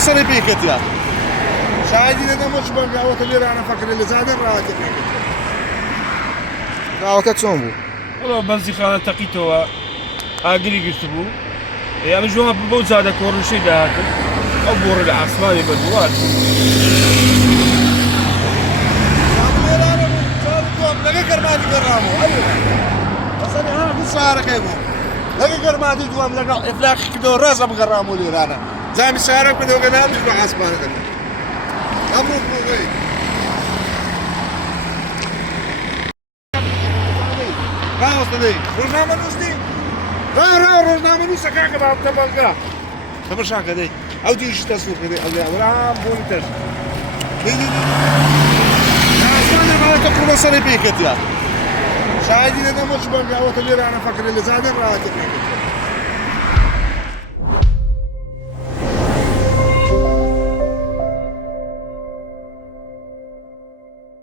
سري بيكت يا شاهدين إذا مش بقى وتلي أنا فكر اللي زاد راجع راوتك صومبو والله بنزي خانة تقيتوا أجري قرتبو يعني جوها ببوز هذا كورن شيء ده هذا أو بور العصماني بالبوات لقى كرماتي قرامو أيوة بس أنا مش عارف كيفو لقى كرماتي جوام لقى إفلاك كده راس أبغى قرامو لي أنا زي مش عارف كده وكده أمشي مع عصماني ده أمرك مو غير راو استدي روزنامه نوستي راو روزنامه نوسا كاكا باب تبالكا تبرشا كدي او دي ايش تصوير كدي او لا بونتر دي انا ما تقرب صلي بيكت يا شاهدين اذا مش بقى وتلي انا فكر اللي زاد راجع